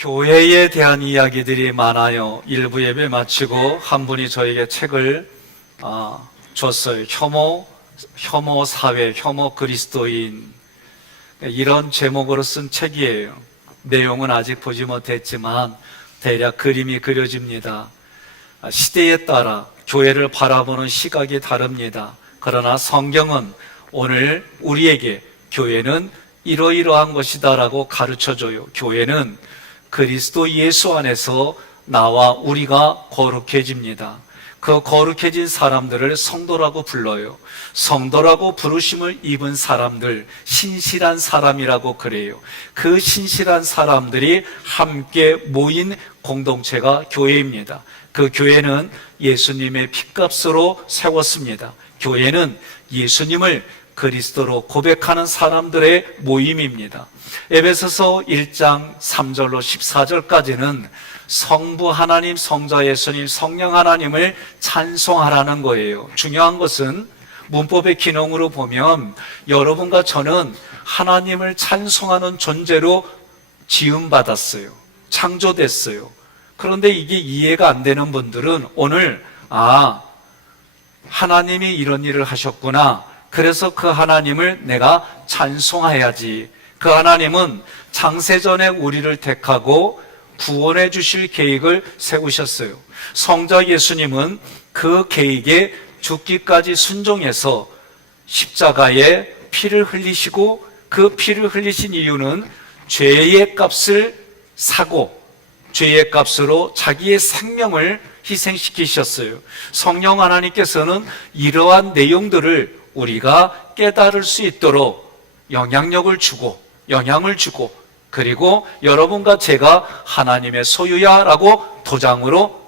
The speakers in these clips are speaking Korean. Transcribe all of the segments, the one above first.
교회에 대한 이야기들이 많아요. 일부 예배 마치고 한 분이 저에게 책을 줬어요. 혐오 사회, 혐오 그리스도인, 이런 제목으로 쓴 책이에요. 내용은 아직 보지 못했지만 대략 그림이 그려집니다. 시대에 따라 교회를 바라보는 시각이 다릅니다. 그러나 성경은 오늘 우리에게 교회는 이러이러한 것이다라고 가르쳐줘요. 교회는 그리스도 예수 안에서 나와 우리가 거룩해집니다. 그 거룩해진 사람들을 성도라고 불러요. 성도라고 부르심을 입은 사람들, 신실한 사람이라고 그래요. 그 신실한 사람들이 함께 모인 공동체가 교회입니다. 그 교회는 예수님의 핏값으로 세웠습니다. 교회는 예수님을 그리스도로 고백하는 사람들의 모임입니다. 에베소서 1장 3절로 14절까지는 성부 하나님, 성자 예수님, 성령 하나님을 찬송하라는 거예요. 중요한 것은 문법의 기능으로 보면 여러분과 저는 하나님을 찬송하는 존재로 지음받았어요. 창조됐어요. 그런데 이게 이해가 안 되는 분들은 오늘 하나님이 이런 일을 하셨구나, 그래서 그 하나님을 내가 찬송해야지. 그 하나님은 창세전에 우리를 택하고 구원해 주실 계획을 세우셨어요. 성자 예수님은 그 계획에 죽기까지 순종해서 십자가에 피를 흘리시고, 그 피를 흘리신 이유는 죄의 값을 사고 죄의 값으로 자기의 생명을 희생시키셨어요. 성령 하나님께서는 이러한 내용들을 우리가 깨달을 수 있도록 영향을 주고 그리고 여러분과 제가 하나님의 소유야 라고 도장으로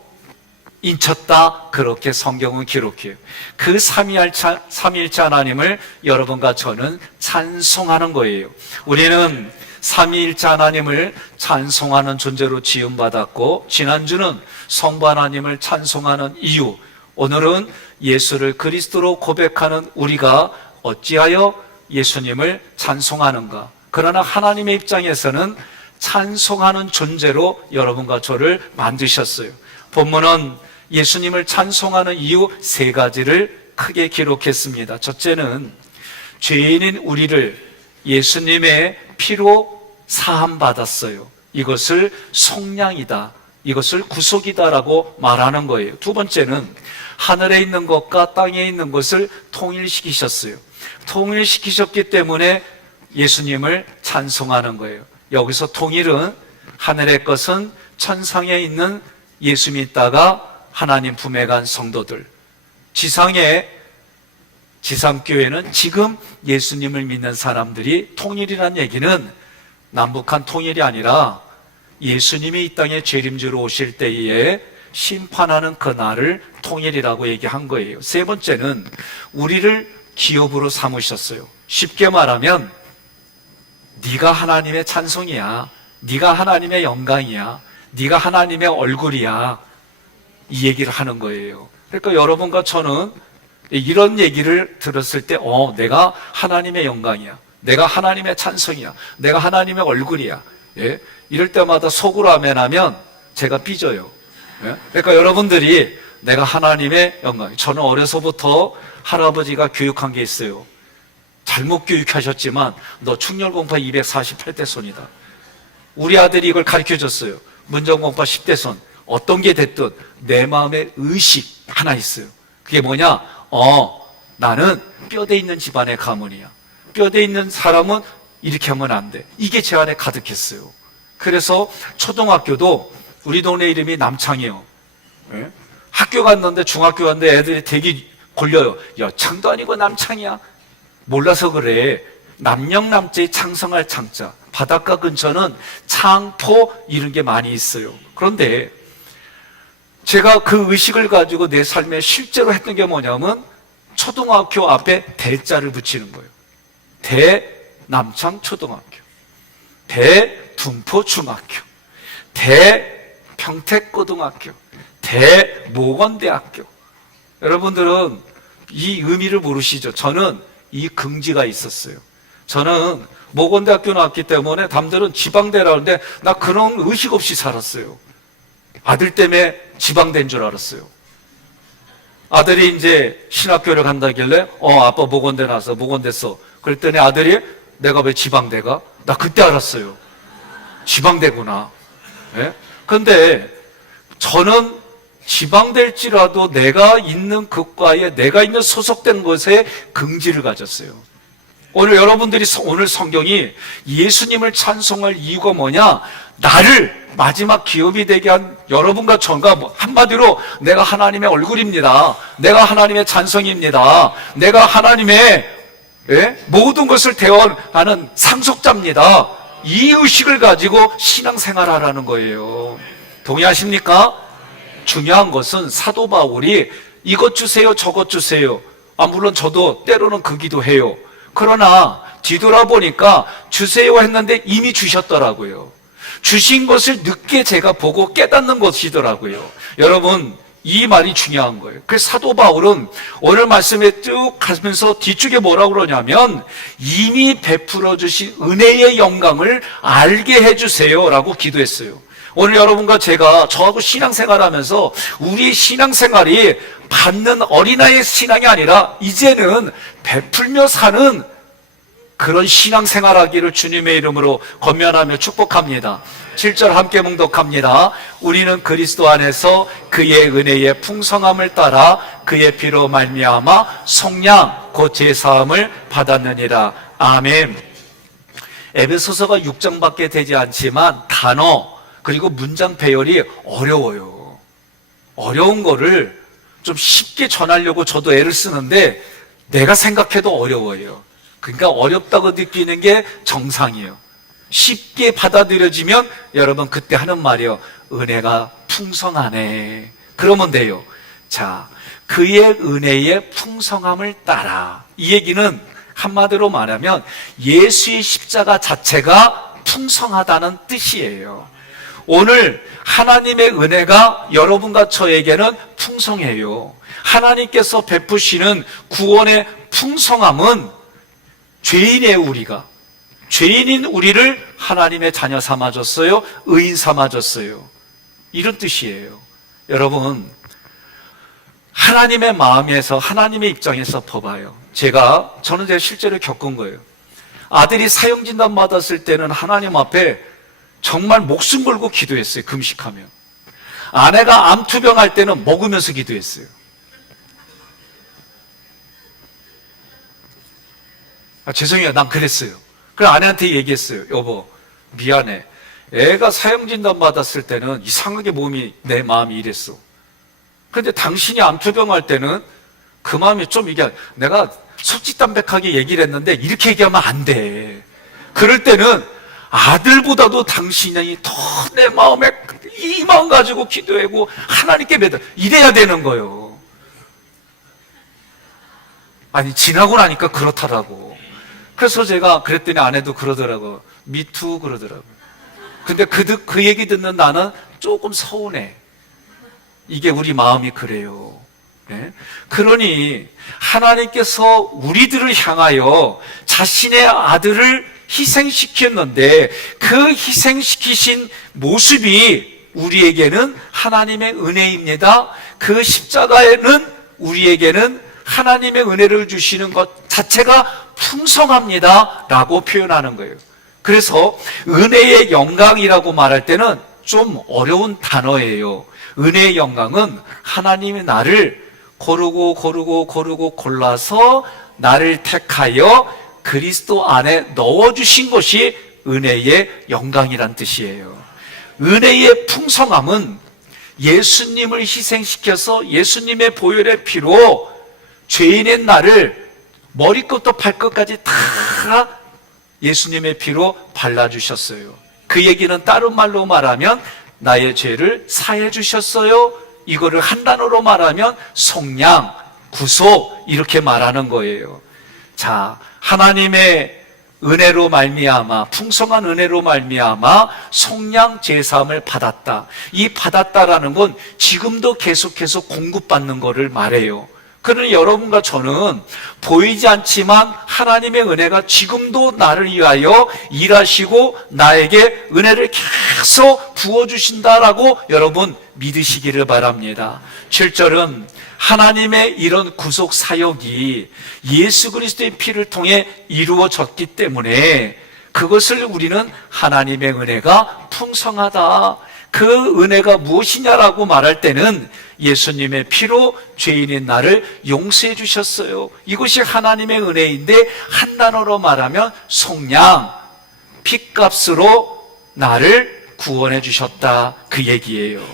인쳤다, 그렇게 성경은 기록해요. 그 삼위일체 하나님을 여러분과 저는 찬송하는 거예요. 우리는 삼위일체 하나님을 찬송하는 존재로 지음받았고, 지난주는 성부 하나님을 찬송하는 이유, 오늘은 예수를 그리스도로 고백하는 우리가 어찌하여 예수님을 찬송하는가. 그러나 하나님의 입장에서는 찬송하는 존재로 여러분과 저를 만드셨어요. 본문은 예수님을 찬송하는 이유 3가지를 크게 기록했습니다. 첫째는 죄인인 우리를 예수님의 피로 사함받았어요. 이것을 속량이다, 이것을 구속이다라고 말하는 거예요. 두 번째는 하늘에 있는 것과 땅에 있는 것을 통일시키셨어요. 통일시키셨기 때문에 예수님을 찬송하는 거예요. 여기서 통일은 하늘의 것은 천상에 있는 예수 믿다가 하나님 품에 간 성도들, 지상교회는 지금 예수님을 믿는 사람들이 통일이란 얘기는 남북한 통일이 아니라 예수님이 이 땅에 재림주로 오실 때에 심판하는 그 날을 통일이라고 얘기한 거예요. 세 번째는 우리를 기업으로 삼으셨어요. 쉽게 말하면 네가 하나님의 찬송이야, 네가 하나님의 영광이야, 네가 하나님의 얼굴이야, 이 얘기를 하는 거예요. 그러니까 여러분과 저는 이런 얘기를 들었을 때 내가 하나님의 영광이야, 내가 하나님의 찬송이야, 내가 하나님의 얼굴이야, 이럴 때마다 속으로 아멘하면 제가 삐져요. 그러니까 여러분들이 내가 하나님의 영광, 저는 어려서부터 할아버지가 교육한 게 있어요. 잘못 교육하셨지만 너 충렬공파 248대 손이다. 우리 아들이 이걸 가르쳐줬어요. 문정공파 10대 손. 어떤 게 됐든 내 마음에 의식 하나 있어요. 그게 뭐냐? 나는 뼈대 있는 집안의 가문이야. 뼈대 있는 사람은 이렇게 하면 안 돼. 이게 제 안에 가득했어요. 그래서 초등학교도 우리 동네 이름이 남창이에요. 학교 갔는데, 중학교 갔는데 애들이 되게 골려요. 여창도 아니고 남창이야. 몰라서 그래. 남영남자의 창성할 창자. 바닷가 근처는 창포 이런 게 많이 있어요. 그런데 제가 그 의식을 가지고 내 삶에 실제로 했던 게 뭐냐면 초등학교 앞에 대자를 붙이는 거예요. 대남창초등학교, 대둔포중학교, 대평택고등학교, 대모건대학교. 여러분들은 이 의미를 모르시죠? 저는 이 긍지가 있었어요. 저는 모건대학교 나왔기 때문에 남들은 지방대라는데 나 그런 의식 없이 살았어요. 아들 때문에 지방대인 줄 알았어요. 아들이 이제 신학교를 간다길래 아빠 모건대 나왔어, 모건대서. 그랬더니 아들이 내가 왜 지방대가? 나 그때 알았어요. 지방대구나. 예? 근데 저는 지방될지라도 내가 있는 그 과에, 내가 있는 소속된 곳에 긍지를 가졌어요. 오늘 여러분들이 오늘 성경이 예수님을 찬송할 이유가 뭐냐? 나를 마지막 기업이 되게 한 여러분과 저가 한마디로 내가 하나님의 얼굴입니다. 내가 하나님의 찬송입니다. 내가 하나님의 모든 것을 대원하는 상속자입니다. 이 의식을 가지고 신앙생활하라는 거예요. 동의하십니까? 중요한 것은 사도 바울이 이것 주세요, 저것 주세요. 물론 저도 때로는 그 기도해요. 그러나 뒤돌아보니까 주세요 했는데 이미 주셨더라고요. 주신 것을 늦게 제가 보고 깨닫는 것이더라고요. 여러분, 이 말이 중요한 거예요. 그래서 사도 바울은 오늘 말씀에 쭉 가면서 뒤쪽에 뭐라고 그러냐면 이미 베풀어 주신 은혜의 영광을 알게 해주세요 라고 기도했어요. 오늘 여러분과 저하고 신앙생활하면서 우리 신앙생활이 받는 어린아이의 신앙이 아니라 이제는 베풀며 사는 그런 신앙생활하기를 주님의 이름으로 권면하며 축복합니다. 7절 함께 묵독합니다. 우리는 그리스도 안에서 그의 은혜의 풍성함을 따라 그의 피로 말미암아 속량 곧 제사함을 받았느니라. 아멘. 에베소서가 6장밖에 되지 않지만 단어 그리고 문장 배열이 어려워요. 어려운 거를 좀 쉽게 전하려고 저도 애를 쓰는데 내가 생각해도 어려워요. 그러니까 어렵다고 느끼는 게 정상이에요. 쉽게 받아들여지면 여러분 그때 하는 말이요. 은혜가 풍성하네. 그러면 돼요. 자, 그의 은혜의 풍성함을 따라. 이 얘기는 한마디로 말하면 예수의 십자가 자체가 풍성하다는 뜻이에요. 오늘 하나님의 은혜가 여러분과 저에게는 풍성해요. 하나님께서 베푸시는 구원의 풍성함은 죄인인 우리를 하나님의 자녀 삼아줬어요. 의인 삼아줬어요. 이런 뜻이에요. 여러분, 하나님의 마음에서, 하나님의 입장에서 봐봐요. 저는 제가 실제로 겪은 거예요. 아들이 사형진단 받았을 때는 하나님 앞에 정말 목숨 걸고 기도했어요. 금식하며. 아내가 암투병할 때는 먹으면서 기도했어요. 죄송해요. 난 그랬어요. 그래서 아내한테 얘기했어요. 여보, 미안해. 애가 사형진단 받았을 때는 이상하게 내 마음이 이랬어. 그런데 당신이 암투병할 때는 그 마음이 좀 내가 솔직담백하게 얘기를 했는데 이렇게 얘기하면 안 돼. 그럴 때는 아들보다도 당신이 더 내 마음에 이 마음 가지고 기도하고 하나님께 이래야 되는 거예요. 아니, 지나고 나니까 그렇더라고. 그래서 제가 그랬더니 아내도 그러더라고. 미투 그러더라고. 근데 그 얘기 듣는 나는 조금 서운해. 이게 우리 마음이 그래요. 네? 그러니 하나님께서 우리들을 향하여 자신의 아들을 희생시켰는데 그 희생시키신 모습이 우리에게는 하나님의 은혜입니다. 그 십자가에는 우리에게는 하나님의 은혜를 주시는 것 자체가 풍성합니다 라고 표현하는 거예요. 그래서 은혜의 영광이라고 말할 때는 좀 어려운 단어예요. 은혜의 영광은 하나님이 나를 고르고 골라서 나를 택하여 그리스도 안에 넣어주신 것이 은혜의 영광이란 뜻이에요. 은혜의 풍성함은 예수님을 희생시켜서 예수님의 보혈의 피로 죄인의 나를 머리끝부터 발끝까지 다 예수님의 피로 발라주셨어요. 그 얘기는 다른 말로 말하면 나의 죄를 사해 주셨어요. 이거를 한 단어로 말하면 속량, 구속 이렇게 말하는 거예요. 자, 하나님의 은혜로 말미암아 풍성한 은혜로 말미암아 속량 제사함을 받았다. 이 받았다라는 건 지금도 계속해서 공급받는 거를 말해요. 그러니 여러분과 저는 보이지 않지만 하나님의 은혜가 지금도 나를 위하여 일하시고 나에게 은혜를 계속 부어주신다라고 여러분 믿으시기를 바랍니다. 7절은 하나님의 이런 구속 사역이 예수 그리스도의 피를 통해 이루어졌기 때문에 그것을 우리는 하나님의 은혜가 풍성하다, 그 은혜가 무엇이냐라고 말할 때는 예수님의 피로 죄인인 나를 용서해 주셨어요. 이것이 하나님의 은혜인데 한 단어로 말하면 속량, 핏값으로 나를 구원해 주셨다, 그 얘기예요.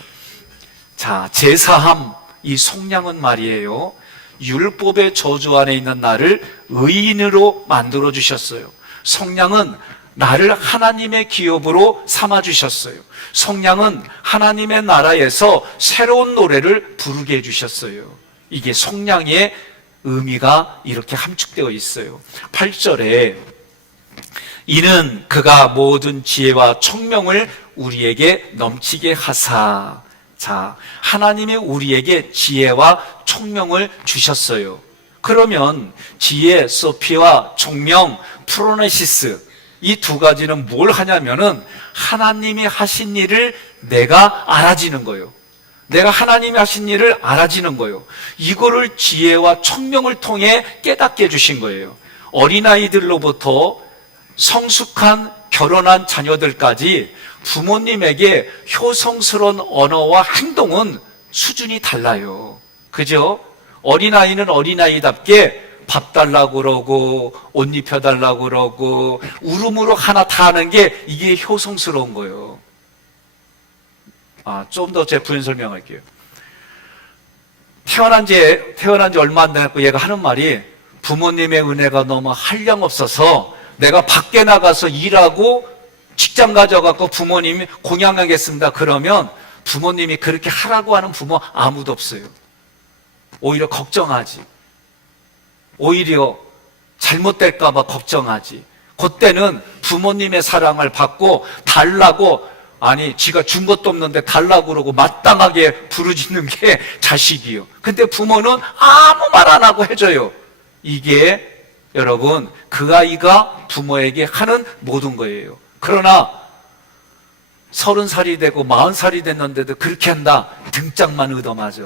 자, 제사함, 이 속량은 말이에요, 율법의 저주 안에 있는 나를 의인으로 만들어 주셨어요. 속량은 나를 하나님의 기업으로 삼아 주셨어요. 속량은 하나님의 나라에서 새로운 노래를 부르게 해주셨어요. 이게 속량의 의미가 이렇게 함축되어 있어요. 8절에 이는 그가 모든 지혜와 총명을 우리에게 넘치게 하사. 자, 하나님이 우리에게 지혜와 총명을 주셨어요. 그러면 지혜, 소피와 총명, 프로네시스, 이 두 가지는 뭘 하냐면은 하나님이 하신 일을 내가 알아지는 거예요. 내가 하나님이 하신 일을 알아지는 거예요. 이거를 지혜와 총명을 통해 깨닫게 해주신 거예요. 어린아이들로부터 성숙한 결혼한 자녀들까지 부모님에게 효성스러운 언어와 행동은 수준이 달라요. 그죠? 어린아이는 어린아이답게 밥 달라고 그러고 옷 입혀달라고 그러고 울음으로 하나 다 하는 게 이게 효성스러운 거예요. 좀 더 제 부연 설명할게요. 태어난 지 얼마 안 됐고 얘가 하는 말이, 부모님의 은혜가 너무 한량없어서 내가 밖에 나가서 일하고 직장 가져갖고 부모님이 공양하겠습니다. 그러면 부모님이 그렇게 하라고 하는 부모 아무도 없어요. 오히려 걱정하지. 오히려 잘못될까봐 걱정하지. 그때는 부모님의 사랑을 받고 달라고, 아니 지가 준 것도 없는데 달라고 그러고 마땅하게 부르짖는 게 자식이요. 근데 부모는 아무 말 안 하고 해줘요. 이게 여러분 그 아이가 부모에게 하는 모든 거예요. 그러나 30살이 되고 40살이 됐는데도 그렇게 한다, 등짝만 얻어맞아.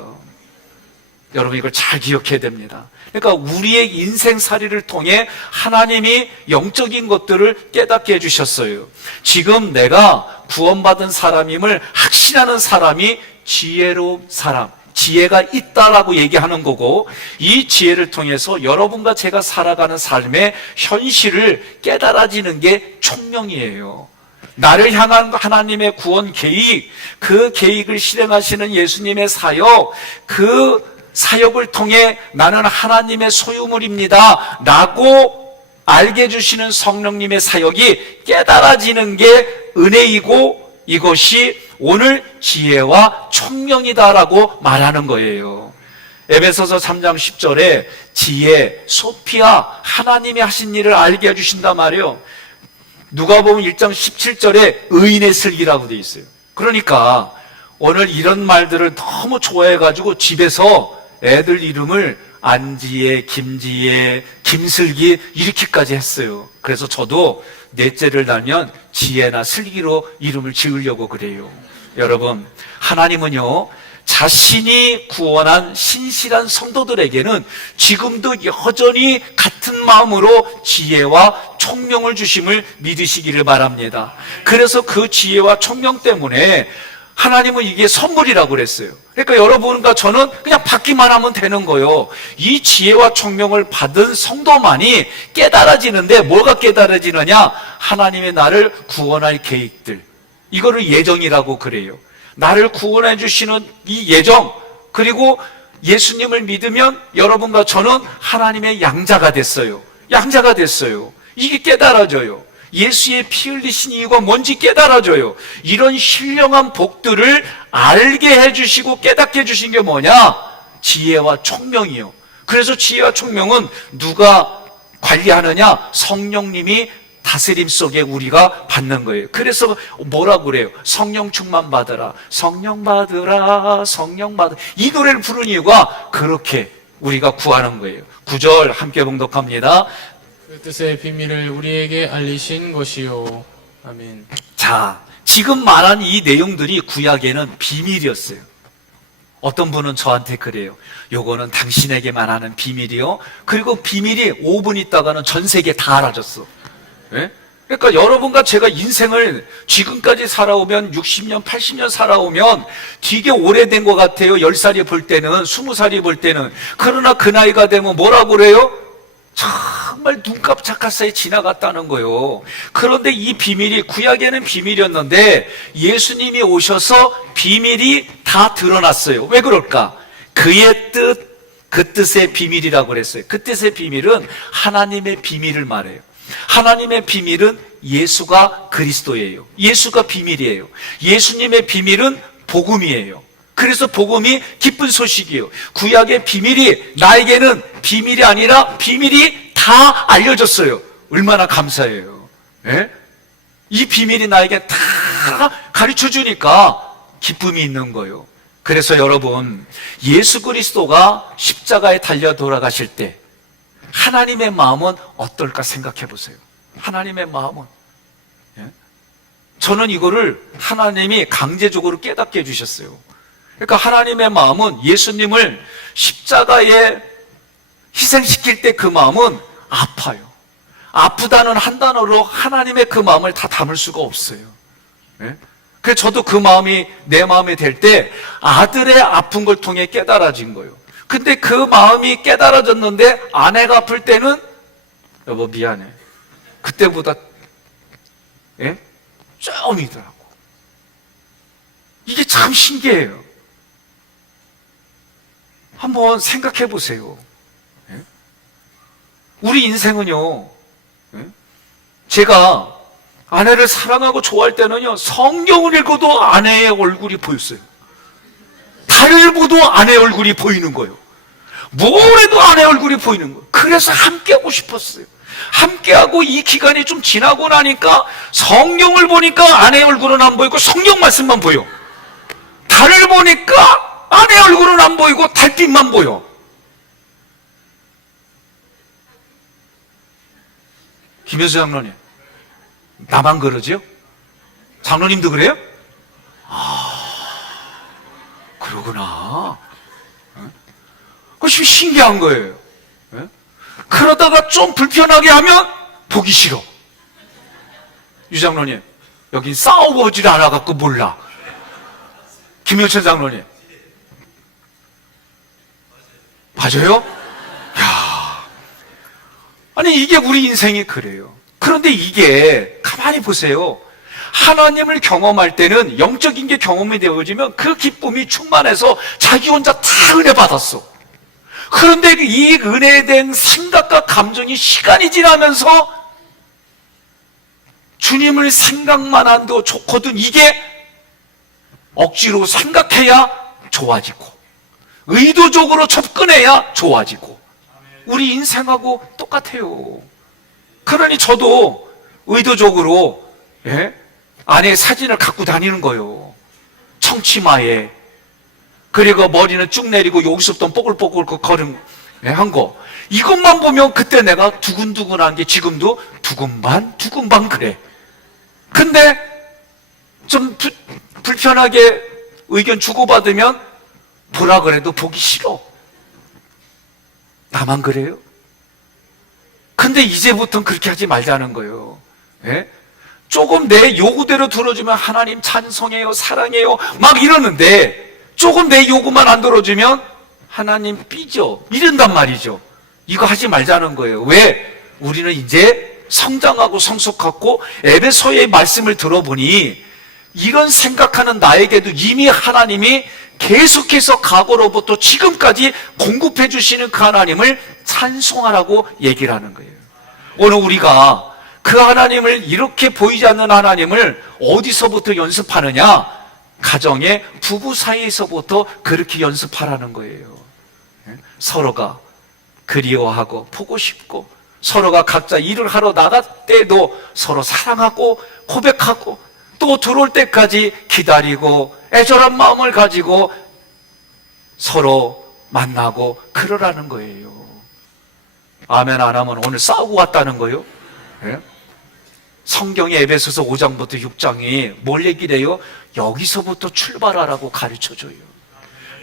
여러분 이걸 잘 기억해야 됩니다. 그러니까 우리의 인생살이를 통해 하나님이 영적인 것들을 깨닫게 해주셨어요. 지금 내가 구원받은 사람임을 확신하는 사람이 지혜로운 사람, 지혜가 있다라고 얘기하는 거고, 이 지혜를 통해서 여러분과 제가 살아가는 삶의 현실을 깨달아지는 게 총명이에요. 나를 향한 하나님의 구원 계획, 그 계획을 실행하시는 예수님의 사역, 그 사역을 통해 나는 하나님의 소유물입니다 라고 알게 해주시는 성령님의 사역이 깨달아지는 게 은혜이고, 이것이 오늘 지혜와 총명이다라고 말하는 거예요. 에베소서 3장 10절에 지혜, 소피아, 하나님이 하신 일을 알게 해주신단 말이에요. 누가복음 1장 17절에 의인의 슬기라고 되어 있어요. 그러니까 오늘 이런 말들을 너무 좋아해가지고 집에서 애들 이름을 안지혜, 김지혜, 김슬기 이렇게까지 했어요. 그래서 저도 넷째를 달면 지혜나 슬기로 이름을 지으려고 그래요. 여러분, 하나님은요 자신이 구원한 신실한 성도들에게는 지금도 여전히 같은 마음으로 지혜와 총명을 주심을 믿으시기를 바랍니다. 그래서 그 지혜와 총명 때문에 하나님은 이게 선물이라고 그랬어요. 그러니까 여러분과 저는 그냥 받기만 하면 되는 거예요. 이 지혜와 총명을 받은 성도만이 깨달아지는데, 뭐가 깨달아지느냐? 하나님의 나를 구원할 계획들, 이거를 예정이라고 그래요. 나를 구원해 주시는 이 예정, 그리고 예수님을 믿으면 여러분과 저는 하나님의 양자가 됐어요. 양자가 됐어요. 이게 깨달아져요. 예수의 피 흘리신 이유가 뭔지 깨달아져요. 이런 신령한 복들을 알게 해주시고 깨닫게 해주신 게 뭐냐? 지혜와 총명이요. 그래서 지혜와 총명은 누가 관리하느냐? 성령님이 다스림 속에 우리가 받는 거예요. 그래서 뭐라고 그래요? 성령 충만 받으라, 성령 받으라, 성령 받으라. 이 노래를 부르는 이유가 그렇게 우리가 구하는 거예요. 9절 함께 봉독합니다. 그 뜻의 비밀을 우리에게 알리신 것이요. 아멘. 자, 지금 말한 이 내용들이 구약에는 비밀이었어요. 어떤 분은 저한테 그래요. 요거는 당신에게만 하는 비밀이요. 그리고 비밀이 5분 있다가는 전 세계 다 알아졌어. 예? 그러니까 여러분과 제가 인생을 지금까지 살아오면 60년, 80년 살아오면 되게 오래된 것 같아요. 10살이 볼 때는, 20살이 볼 때는. 그러나 그 나이가 되면 뭐라고 그래요? 정말 눈 깜짝할 사이에 지나갔다는 거예요. 그런데 이 비밀이 구약에는 비밀이었는데 예수님이 오셔서 비밀이 다 드러났어요. 왜 그럴까? 그의 뜻, 그 뜻의 비밀이라고 그랬어요. 그 뜻의 비밀은 하나님의 비밀을 말해요. 하나님의 비밀은 예수가 그리스도예요. 예수가 비밀이에요. 예수님의 비밀은 복음이에요. 그래서 복음이 기쁜 소식이에요. 구약의 비밀이 나에게는 비밀이 아니라 비밀이 다 알려졌어요. 얼마나 감사해요. 예? 이 비밀이 나에게 다 가르쳐 주니까 기쁨이 있는 거예요. 그래서 여러분, 예수 그리스도가 십자가에 달려 돌아가실 때 하나님의 마음은 어떨까 생각해 보세요. 하나님의 마음은. 예? 저는 이거를 하나님이 강제적으로 깨닫게 해주셨어요. 그러니까 하나님의 마음은 예수님을 십자가에 희생시킬 때 그 마음은 아파요. 아프다는 한 단어로 하나님의 그 마음을 다 담을 수가 없어요. 예? 그래서 저도 그 마음이 내 마음이 될 때 아들의 아픈 걸 통해 깨달아진 거예요. 근데 그 마음이 깨달아졌는데 아내가 아플 때는 여보 미안해. 그때보다 좀이더라고. 이게 참 신기해요. 한번 생각해 보세요. 우리 인생은요, 제가 아내를 사랑하고 좋아할 때는요, 성경을 읽어도 아내의 얼굴이 보였어요. 달을 보도 아내의 얼굴이 보이는 거예요. 뭘 해도 아내의 얼굴이 보이는 거예요. 그래서 함께하고 싶었어요. 함께하고 이 기간이 좀 지나고 나니까 성경을 보니까 아내의 얼굴은 안 보이고 성경 말씀만 보여. 달을 보니까 아내의 얼굴은 안 보이고 달빛만 보여. 김효수 장로님, 나만 그러죠? 장로님도 그래요? 그러구나. 그것이 신기한 거예요. 그러다가 좀 불편하게 하면 보기 싫어. 유 장로님, 여긴 싸워보질 않아갖고 몰라. 김영철 장로님, 맞아요? 야, 아니 이게 우리 인생이 그래요. 그런데 이게 가만히 보세요. 하나님을 경험할 때는 영적인 게 경험이 되어지면 그 기쁨이 충만해서 자기 혼자 다 은혜 받았어. 그런데 이 은혜에 대한 생각과 감정이 시간이 지나면서 주님을 생각만 한도 좋거든. 이게 억지로 생각해야 좋아지고 의도적으로 접근해야 좋아지고 우리 인생하고 똑같아요. 그러니 저도 의도적으로 아내의 사진을 갖고 다니는 거예요. 청치마에. 그리고 머리는 쭉 내리고 여기서부터 뽀글뽀글 걸음 한 거. 이것만 보면 그때 내가 두근두근한 게 지금도 두근반 그래. 근데 좀 불편하게 의견 주고받으면 보라 그래도 보기 싫어. 나만 그래요? 근데 이제부터는 그렇게 하지 말자는 거예요. 조금 내 요구대로 들어주면 하나님 찬송해요, 사랑해요 막 이러는데 조금 내 요구만 안 들어주면 하나님 삐져 이런단 말이죠. 이거 하지 말자는 거예요. 왜? 우리는 이제 성장하고 성숙하고 에베소의 말씀을 들어보니 이런 생각하는 나에게도 이미 하나님이 계속해서 과거로부터 지금까지 공급해 주시는 그 하나님을 찬송하라고 얘기를 하는 거예요. 오늘 우리가 그 하나님을 이렇게 보이지 않는 하나님을 어디서부터 연습하느냐? 가정의 부부 사이에서부터 그렇게 연습하라는 거예요. 서로가 그리워하고 보고 싶고 서로가 각자 일을 하러 나갈 때도 서로 사랑하고 고백하고 또 들어올 때까지 기다리고 애절한 마음을 가지고 서로 만나고 그러라는 거예요. 아멘 안 하면 오늘 싸우고 왔다는 거예요. 예? 성경의 에베소서 5장부터 6장이 뭘 얘기를 해요? 여기서부터 출발하라고 가르쳐줘요.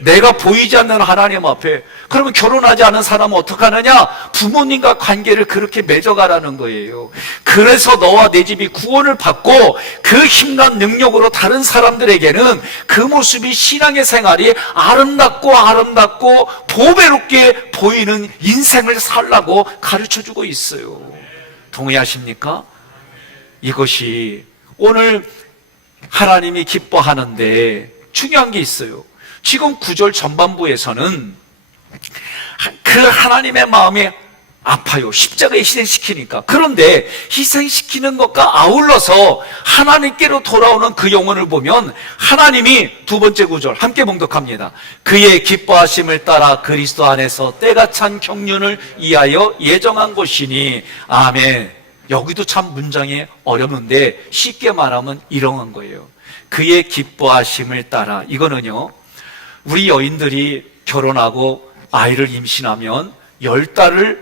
내가 보이지 않는 하나님 앞에, 그러면 결혼하지 않은 사람은 어떻게 하느냐? 부모님과 관계를 그렇게 맺어가라는 거예요. 그래서 너와 내 집이 구원을 받고 그 힘난 능력으로 다른 사람들에게는 그 모습이 신앙의 생활이 아름답고 보배롭게 보이는 인생을 살라고 가르쳐주고 있어요. 동의하십니까? 이것이 오늘 하나님이 기뻐하는데 중요한 게 있어요. 지금 9절 전반부에서는 그 하나님의 마음이 아파요. 십자가에 희생시키니까. 그런데 희생시키는 것과 아울러서 하나님께로 돌아오는 그 영혼을 보면 하나님이 두 번째 구절 함께 봉독합니다. 그의 기뻐하심을 따라 그리스도 안에서 때가 찬 경륜을 이하여 예정한 것이니. 아멘. 여기도 참 문장이 어렵는데 쉽게 말하면 이런 거예요. 그의 기뻐하심을 따라. 이거는요, 우리 여인들이 결혼하고 아이를 임신하면 10달을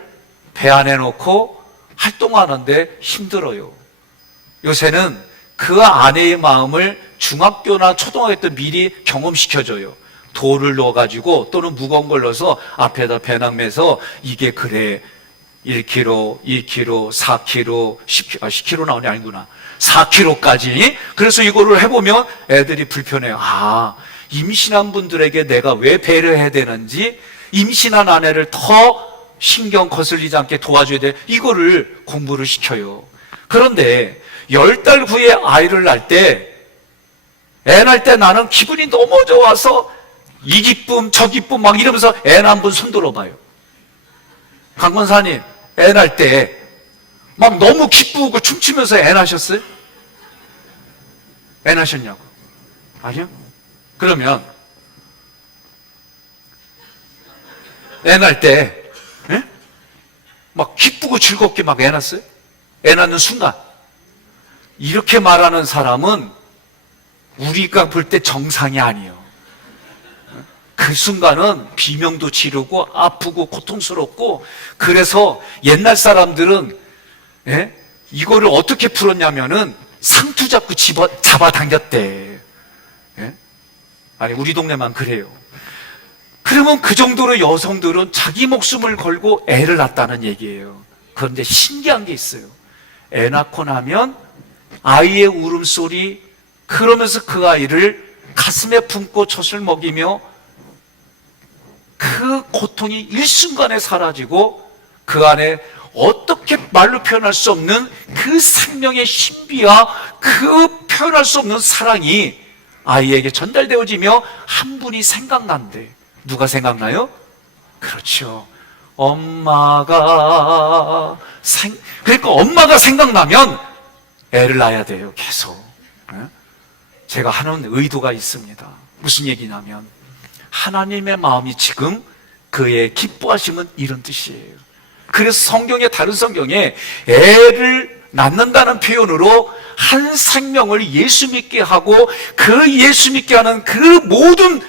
배 안에 놓고 활동하는데 힘들어요. 요새는 그 아내의 마음을 중학교나 초등학교 때 미리 경험시켜줘요. 돌을 넣어가지고 또는 무거운 걸 넣어서 앞에다 배낭매서 이게 그래 1kg, 2kg, 4kg, 10kg 나오니 아니구나. 4kg까지. 그래서 이거를 해보면 애들이 불편해요. 아, 임신한 분들에게 내가 왜 배려해야 되는지, 임신한 아내를 더 신경 거슬리지 않게 도와줘야 돼. 이거를 공부를 시켜요. 그런데 10달 후에 아이를 낳을 때, 애 낳을 때 나는 기분이 너무 좋아서 이 기쁨, 저 기쁨 막 이러면서 애 낳은 분 손 들어봐요. 강권사님, 애 낳을 때 막 너무 기쁘고 춤추면서 애 낳으셨어요? 애 낳으셨냐고? 아니요? 그러면 애 낳을 때 막 기쁘고 즐겁게 막 애 낳았어요? 애 낳는 순간. 이렇게 말하는 사람은 우리가 볼 때 정상이 아니에요. 그 순간은 비명도 지르고 아프고 고통스럽고. 그래서 옛날 사람들은 이거를 어떻게 풀었냐면은 상투 잡고 잡아당겼대. 아니 우리 동네만 그래요. 그러면 그 정도로 여성들은 자기 목숨을 걸고 애를 낳았다는 얘기예요. 그런데 신기한 게 있어요. 애 낳고 나면 아이의 울음소리, 그러면서 그 아이를 가슴에 품고 젖을 먹이며 그 고통이 일순간에 사라지고 그 안에 어떻게 말로 표현할 수 없는 그 생명의 신비와 그 표현할 수 없는 사랑이 아이에게 전달되어지며 한 분이 생각난대. 누가 생각나요? 그렇죠. 그러니까 엄마가 생각나면 애를 낳아야 돼요. 계속. 제가 하는 의도가 있습니다. 무슨 얘기냐면 하나님의 마음이 지금 그의 기뻐하심은 이런 뜻이에요. 그래서 다른 성경에 애를 낳는다는 표현으로 한 생명을 예수 믿게 하고 그 예수 믿게 하는 그 모든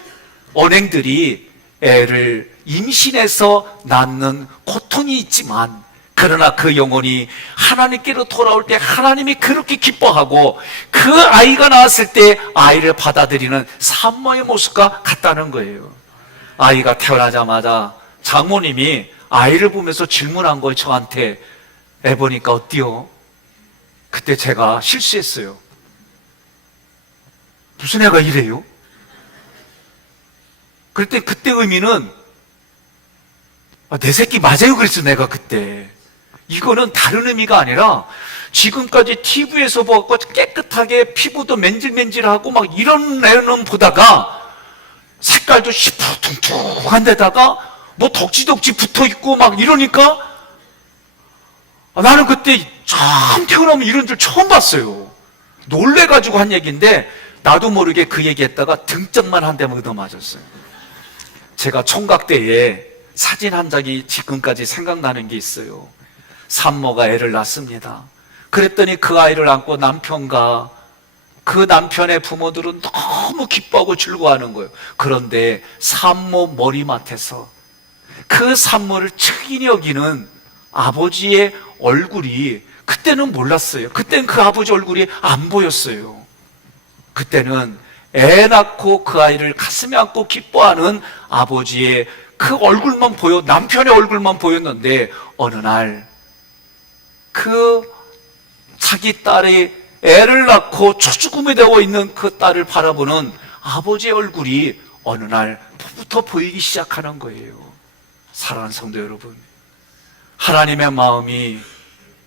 언행들이 애를 임신해서 낳는 고통이 있지만, 그러나 그 영혼이 하나님께로 돌아올 때 하나님이 그렇게 기뻐하고 그 아이가 나왔을 때 아이를 받아들이는 산모의 모습과 같다는 거예요. 아이가 태어나자마자 장모님이 아이를 보면서 질문한 거예요. 저한테. 애 보니까 어때요? 그때 제가 실수했어요. 무슨 애가 이래요? 그때 의미는 내 새끼 맞아요 그랬어. 내가 그때. 이거는 다른 의미가 아니라 지금까지 TV에서 보고 깨끗하게 피부도 맨질맨질하고 막 이런 애는 보다가 색깔도 시퍼둥둥한 데다가 뭐 덕지덕지 붙어있고 막 이러니까 나는 그때 처음 태어나면 이런 줄 처음 봤어요. 놀래가지고 한 얘기인데 나도 모르게 그 얘기했다가 등짝만 한 대만 얻어맞았어요. 제가 총각 때에 사진 한 장이 지금까지 생각나는 게 있어요. 산모가 애를 낳습니다. 그랬더니 그 아이를 안고 남편과 그 남편의 부모들은 너무 기뻐하고 즐거워하는 거예요. 그런데 산모 머리맡에서 그 산모를 측은히 여기는 아버지의 얼굴이, 그때는 몰랐어요. 그때는 그 아버지 얼굴이 안 보였어요. 그때는 애 낳고 그 아이를 가슴에 안고 기뻐하는 아버지의 그 얼굴만 보여, 남편의 얼굴만 보였는데, 어느 날 그 자기 딸이 애를 낳고 초죽음이 되어 있는 그 딸을 바라보는 아버지의 얼굴이 어느 날부터 보이기 시작하는 거예요. 사랑하는 성도 여러분, 하나님의 마음이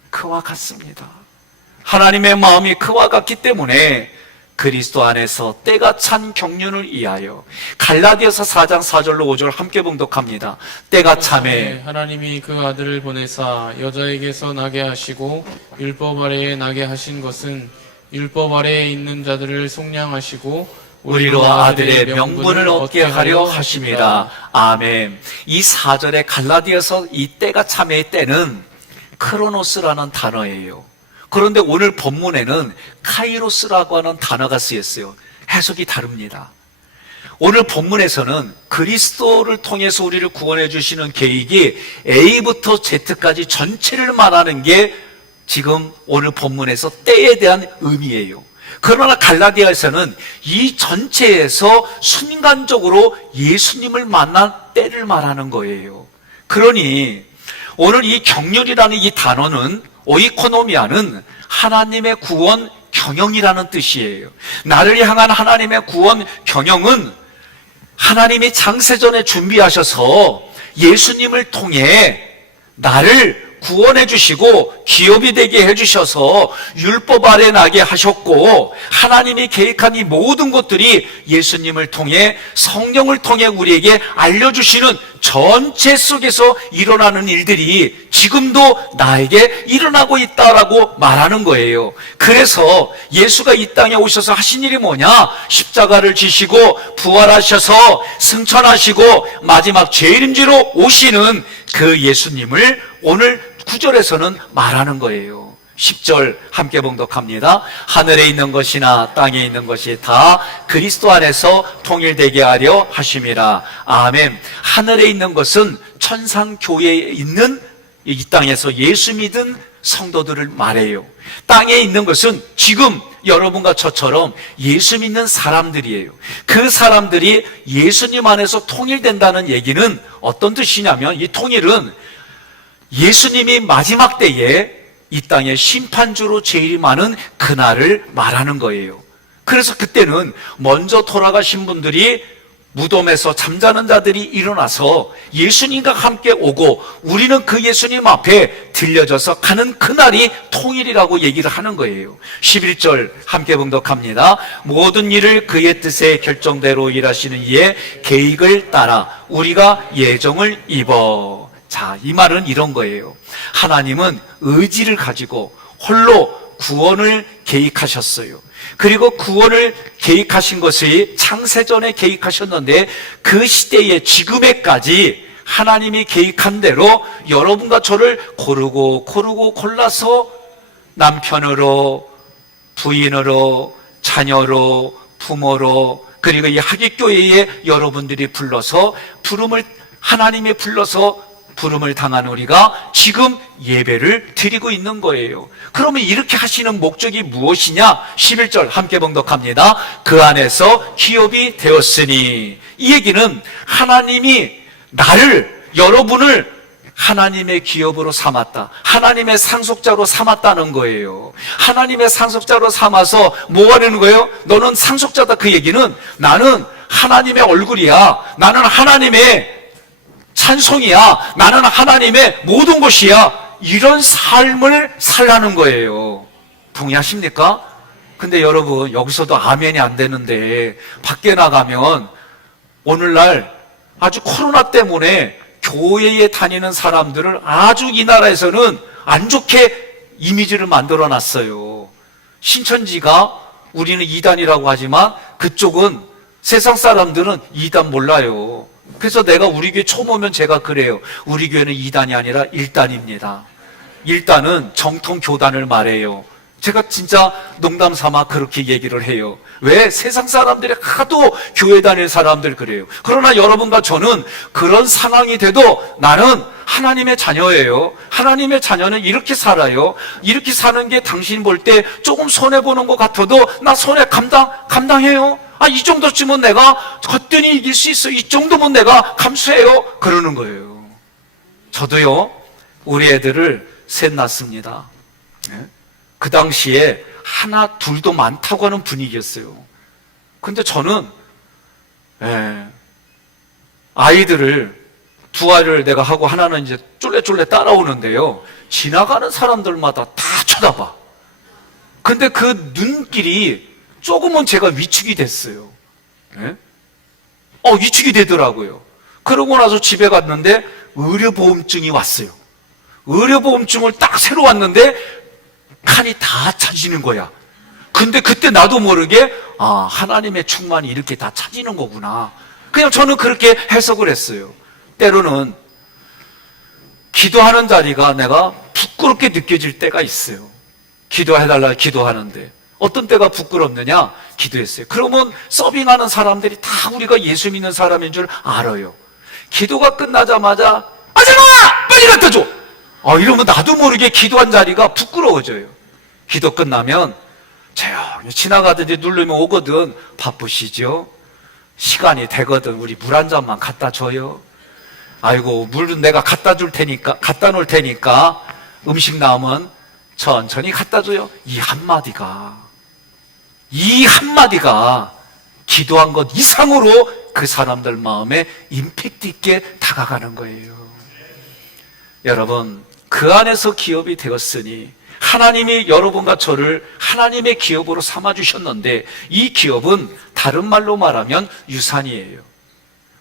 그와 같습니다. 하나님의 마음이 그와 같기 때문에 그리스도 안에서 때가 찬 경륜을 이하여, 갈라디아서 4장 4절로 5절 함께 봉독합니다. 때가 참에 하나님이 그 아들을 보내사 여자에게서 나게 하시고 율법 아래에 나게 하신 것은 율법 아래에 있는 자들을 속량하시고 우리로 아들의 명분을 얻게 하려 하심이라. 아멘. 이 4절의 갈라디아서 이 때가 참의 때는 크로노스라는 단어예요. 그런데 오늘 본문에는 카이로스라고 하는 단어가 쓰였어요. 해석이 다릅니다. 오늘 본문에서는 그리스도를 통해서 우리를 구원해 주시는 계획이 A부터 Z까지 전체를 말하는 게 지금 오늘 본문에서 때에 대한 의미예요. 그러나 갈라디아에서는 이 전체에서 순간적으로 예수님을 만난 때를 말하는 거예요. 그러니 오늘 이 경륜이라는 이 단어는, 오이코노미아는 하나님의 구원 경영이라는 뜻이에요. 나를 향한 하나님의 구원 경영은 하나님이 창세전에 준비하셔서 예수님을 통해 나를 구원해 주시고 기업이 되게 해주셔서 율법 아래 나게 하셨고, 하나님이 계획한 이 모든 것들이 예수님을 통해, 성령을 통해 우리에게 알려주시는 전체 속에서 일어나는 일들이 지금도 나에게 일어나고 있다라고 말하는 거예요. 그래서 예수가 이 땅에 오셔서 하신 일이 뭐냐? 십자가를 지시고 부활하셔서 승천하시고 마지막 재림지로 오시는 그 예수님을 오늘 9절에서는 말하는 거예요. 10절 함께 봉독합니다. 하늘에 있는 것이나 땅에 있는 것이 다 그리스도 안에서 통일되게 하려 하심이라. 아멘. 하늘에 있는 것은 천상교회에 있는 이 땅에서 예수 믿은 성도들을 말해요. 땅에 있는 것은 지금 여러분과 저처럼 예수 믿는 사람들이에요. 그 사람들이 예수님 안에서 통일된다는 얘기는 어떤 뜻이냐면, 이 통일은 예수님이 마지막 때에 이 땅의 심판주로 재림하는 그날을 말하는 거예요. 그래서 그때는 먼저 돌아가신 분들이, 무덤에서 잠자는 자들이 일어나서 예수님과 함께 오고 우리는 그 예수님 앞에 들려져서 가는 그날이 통일이라고 얘기를 하는 거예요. 11절 함께 봉독합니다. 모든 일을 그의 뜻의 결정대로 일하시는 이의 계획을 따라 우리가 예정을 입어. 자, 이 말은 이런 거예요. 하나님은 의지를 가지고 홀로 구원을 계획하셨어요. 그리고 구원을 계획하신 것이 창세전에 계획하셨는데, 그 시대에 지금에까지 하나님이 계획한 대로 여러분과 저를 고르고 골라서 남편으로, 부인으로, 자녀로, 부모로, 그리고 이 하객교회에 여러분들이 불러서 하나님이 불러서 부름을 당한 우리가 지금 예배를 드리고 있는 거예요. 그러면 이렇게 하시는 목적이 무엇이냐? 11절 함께 봉독합니다. 그 안에서 기업이 되었으니. 이 얘기는 하나님이 여러분을 하나님의 기업으로 삼았다, 하나님의 상속자로 삼았다는 거예요. 하나님의 상속자로 삼아서 뭐 하는 거예요? 너는 상속자다. 그 얘기는 나는 하나님의 얼굴이야, 나는 하나님의 찬송이야, 나는 하나님의 모든 것이야, 이런 삶을 살라는 거예요. 동의하십니까? 근데 여러분, 여기서도 아멘이 안 되는데 밖에 나가면 오늘날 아주 코로나 때문에 교회에 다니는 사람들을 아주 이 나라에서는 안 좋게 이미지를 만들어 놨어요. 신천지가 우리는 이단이라고 하지만 그쪽은 세상 사람들은 이단 몰라요. 그래서 내가 우리 교회 처음 오면 제가 그래요. 우리 교회는 2단이 아니라 1단입니다. 1단은 정통 교단을 말해요. 제가 진짜 농담 삼아 그렇게 얘기를 해요. 왜? 세상 사람들이 하도 교회 다닐 사람들 그래요. 그러나 여러분과 저는 그런 상황이 돼도 나는 하나님의 자녀예요. 하나님의 자녀는 이렇게 살아요. 이렇게 사는 게 당신 볼 때 조금 손해보는 것 같아도 나 손해 감당해요. 이 정도쯤은 내가 거뜬히 이길 수 있어. 이 정도면 내가 감수해요. 그러는 거예요. 저도요, 우리 애들을 셋 낳습니다. 그 당시에 하나, 둘도 많다고 하는 분위기였어요. 근데 저는, 아이들을, 두 아이를 내가 하고 하나는 이제 쫄래쫄래 따라오는데요. 지나가는 사람들마다 다 쳐다봐. 근데 그 눈길이 조금은 제가 위축이 됐어요. 위축이 되더라고요. 그러고 나서 집에 갔는데 의료보험증이 왔어요. 의료보험증을 딱 새로 왔는데 칸이 다 차지는 거야. 근데 그때 나도 모르게 하나님의 충만이 이렇게 다 차지는 거구나. 그냥 저는 그렇게 해석을 했어요. 때로는 기도하는 자리가 내가 부끄럽게 느껴질 때가 있어요. 기도해달라 기도하는데 어떤 때가 부끄럽느냐? 기도했어요. 그러면 서빙하는 사람들이 다 우리가 예수 믿는 사람인 줄 알아요. 기도가 끝나자마자 아줌마! 빨리 갖다 줘! 이러면 나도 모르게 기도한 자리가 부끄러워져요. 기도 끝나면 조용히 지나가든지 누르면 오거든. 바쁘시죠? 시간이 되거든. 우리 물 한 잔만 갖다 줘요. 아이고, 물은 내가 갖다 놓을 테니까 음식 나오면 천천히 갖다 줘요. 이 한마디가 기도한 것 이상으로 그 사람들 마음에 임팩트 있게 다가가는 거예요. 여러분, 그 안에서 기업이 되었으니 하나님이 여러분과 저를 하나님의 기업으로 삼아주셨는데 이 기업은 다른 말로 말하면 유산이에요.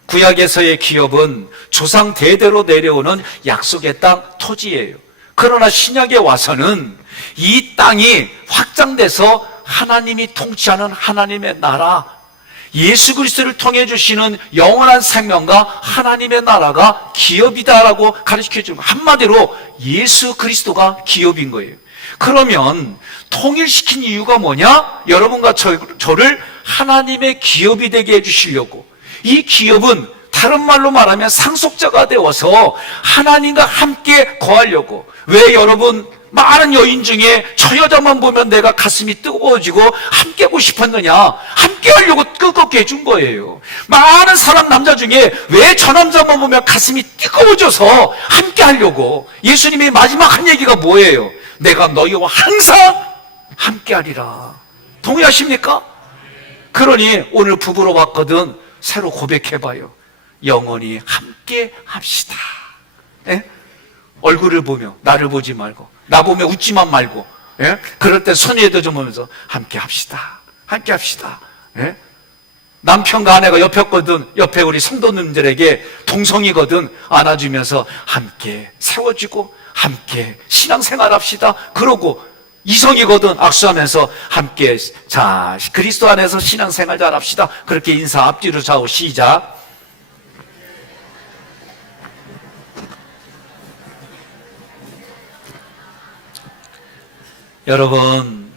구약에서의 기업은 조상 대대로 내려오는 약속의 땅, 토지예요. 그러나 신약에 와서는 이 땅이 확장돼서 하나님이 통치하는 하나님의 나라, 예수 그리스도를 통해 주시는 영원한 생명과 하나님의 나라가 기업이다라고 가르쳐 주는, 한마디로 예수 그리스도가 기업인 거예요. 그러면 통일시킨 이유가 뭐냐? 여러분과 저를 하나님의 기업이 되게 해주시려고. 이 기업은 다른 말로 말하면 상속자가 되어서 하나님과 함께 거하려고. 왜 여러분 많은 여인 중에 저 여자만 보면 내가 가슴이 뜨거워지고 함께 하고 싶었느냐? 함께 하려고 뜨겁게 해준 거예요. 많은 사람 남자 중에 왜 저 남자만 보면 가슴이 뜨거워져서 함께 하려고. 예수님이 마지막 한 얘기가 뭐예요? 내가 너희와 항상 함께 하리라. 동의하십니까? 그러니 오늘 부부로 왔거든. 새로 고백해봐요. 영원히 함께 합시다. 얼굴을 보며 나를 보지 말고, 나 보며 웃지만 말고, 그럴 때 손에도 좀 보면서 함께 합시다. 함께 합시다. 남편과 아내가 옆에 우리 성도님들에게 동성이거든. 안아주면서 함께 세워주고 함께 신앙생활 합시다. 그러고 이성이거든. 악수하면서 함께 자 그리스도 안에서 신앙생활 잘 합시다. 그렇게 인사 앞뒤로 좌우 시작. 여러분,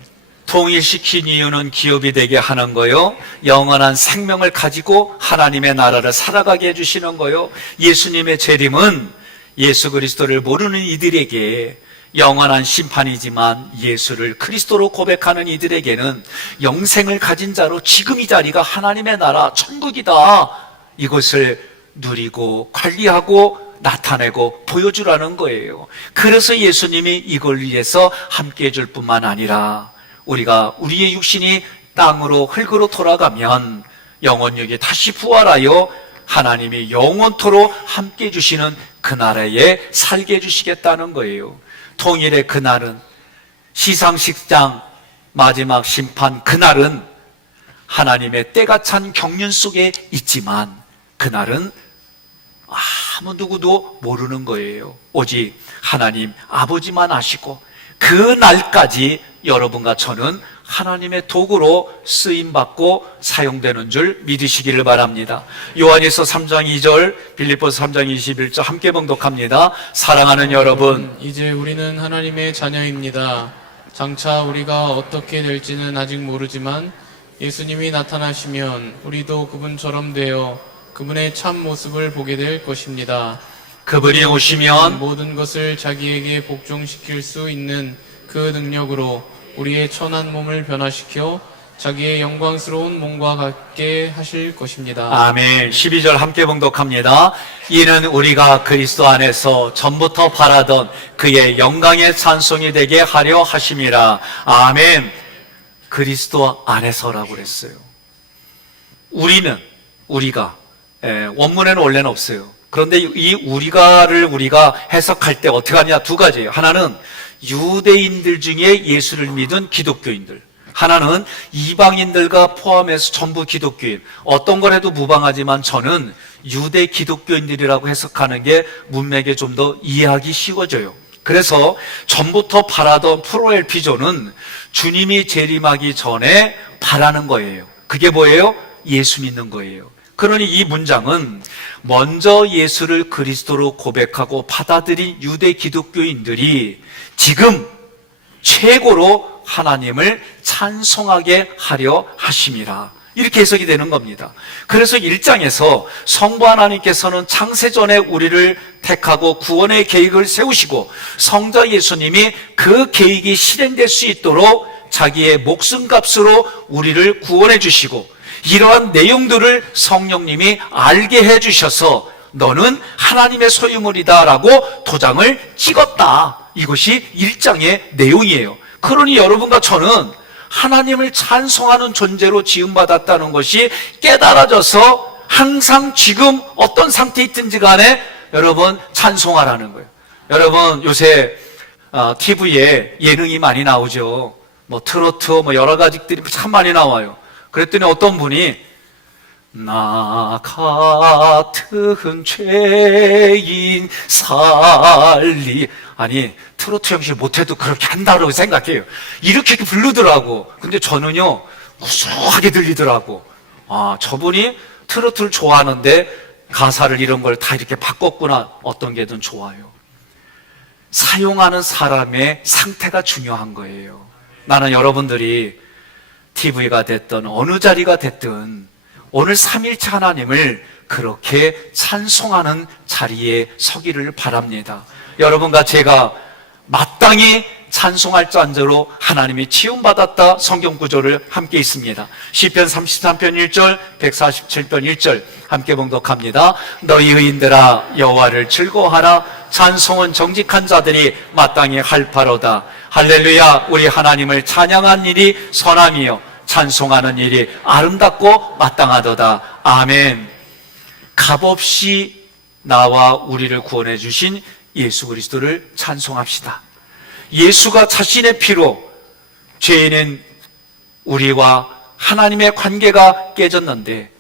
통일시킨 이유는 기업이 되게 하는 거요, 영원한 생명을 가지고 하나님의 나라를 살아가게 해주시는 거요. 예수님의 재림은 예수 그리스도를 모르는 이들에게 영원한 심판이지만 예수를 그리스도로 고백하는 이들에게는 영생을 가진 자로 지금 이 자리가 하나님의 나라 천국이다, 이것을 누리고 관리하고 나타내고 보여주라는 거예요. 그래서 예수님이 이걸 위해서 함께 해줄 뿐만 아니라 우리가 우리의 육신이 땅으로 흙으로 돌아가면 영혼육이 다시 부활하여 하나님이 영원토록 함께 해주시는 그 나라에 살게 해주시겠다는 거예요. 통일의 그날은, 시상식장 마지막 심판 그날은 하나님의 때가 찬 경륜 속에 있지만 그날은 아무 누구도 모르는 거예요. 오직 하나님 아버지만 아시고, 그 날까지 여러분과 저는 하나님의 도구로 쓰임받고 사용되는 줄 믿으시기를 바랍니다. 요한일서 3장 2절, 빌립보서 3장 21절 함께 봉독합니다. 사랑하는 여러분, 이제 우리는 하나님의 자녀입니다. 장차 우리가 어떻게 될지는 아직 모르지만 예수님이 나타나시면 우리도 그분처럼 되어 그분의 참 모습을 보게 될 것입니다. 그분이 오시면 모든 것을 자기에게 복종시킬 수 있는 그 능력으로 우리의 천한 몸을 변화시켜 자기의 영광스러운 몸과 같게 하실 것입니다. 아멘. 12절 함께 봉독합니다. 이는 우리가 그리스도 안에서 전부터 바라던 그의 영광의 찬송이 되게 하려 하심이라. 아멘. 그리스도 안에서라고 그랬어요. 우리가 원문에는 원래는 없어요. 그런데 이 우리가를 우리가 해석할 때 어떻게 하냐? 두 가지예요. 하나는 유대인들 중에 예수를 믿은 기독교인들, 하나는 이방인들과 포함해서 전부 기독교인. 어떤 걸 해도 무방하지만 저는 유대 기독교인들이라고 해석하는 게 문맥에 좀 더 이해하기 쉬워져요. 그래서 전부터 바라던 프로엘 비전은 주님이 재림하기 전에 바라는 거예요. 그게 뭐예요? 예수 믿는 거예요. 그러니 이 문장은 먼저 예수를 그리스도로 고백하고 받아들인 유대 기독교인들이 지금 최고로 하나님을 찬송하게 하려 하심이라. 이렇게 해석이 되는 겁니다. 그래서 1장에서 성부 하나님께서는 창세전에 우리를 택하고 구원의 계획을 세우시고 성자 예수님이 그 계획이 실행될 수 있도록 자기의 목숨값으로 우리를 구원해 주시고 이러한 내용들을 성령님이 알게 해 주셔서 너는 하나님의 소유물이다 라고 도장을 찍었다. 이것이 1장의 내용이에요. 그러니 여러분과 저는 하나님을 찬송하는 존재로 지음받았다는 것이 깨달아져서 항상 지금 어떤 상태에 있든지 간에 여러분 찬송하라는 거예요. 여러분 요새 TV에 예능이 많이 나오죠. 뭐 트로트 뭐 여러 가지들이 참 많이 나와요. 그랬더니 어떤 분이 나 같은 죄인 살리, 아니 트로트 형식 못해도 그렇게 한다고 생각해요. 이렇게 부르더라고. 근데 저는요 구수하게 들리더라고. 아, 저분이 트로트를 좋아하는데 가사를 이런 걸 다 이렇게 바꿨구나. 어떤 게든 좋아요. 사용하는 사람의 상태가 중요한 거예요. 나는 여러분들이 TV가 됐든 어느 자리가 됐든 오늘 삼일체 하나님을 그렇게 찬송하는 자리에 서기를 바랍니다. 여러분과 제가 마땅히 찬송할 잔저로 하나님이 치움받았다 성경 구절을 함께 있습니다. 시편 33편 1절, 147편 1절 함께 봉독합니다. 너희 의인들아 여호와를 즐거워하라. 찬송은 정직한 자들이 마땅히 할 바로다. 할렐루야. 우리 하나님을 찬양한 일이 선함이요 찬송하는 일이 아름답고 마땅하도다. 아멘. 값없이 나와 우리를 구원해 주신 예수 그리스도를 찬송합시다. 예수가 자신의 피로 죄인은 우리와 하나님의 관계가 깨졌는데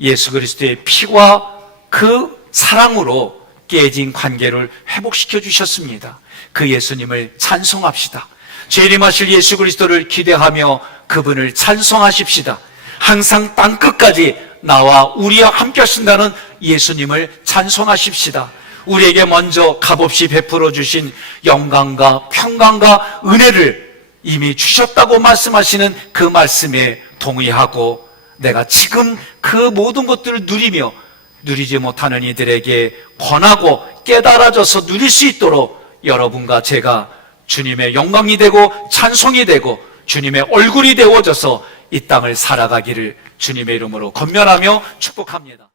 예수 그리스도의 피와 그 사랑으로 깨진 관계를 회복시켜 주셨습니다. 그 예수님을 찬송합시다. 재림하실 예수 그리스도를 기대하며 그분을 찬송하십시다. 항상 땅끝까지 나와 우리와 함께 하신다는 예수님을 찬송하십시다. 우리에게 먼저 값없이 베풀어 주신 영광과 평강과 은혜를 이미 주셨다고 말씀하시는 그 말씀에 동의하고 내가 지금 그 모든 것들을 누리며 누리지 못하는 이들에게 권하고 깨달아져서 누릴 수 있도록 여러분과 제가 주님의 영광이 되고 찬송이 되고 주님의 얼굴이 되어져서 이 땅을 살아가기를 주님의 이름으로 권면하며 축복합니다.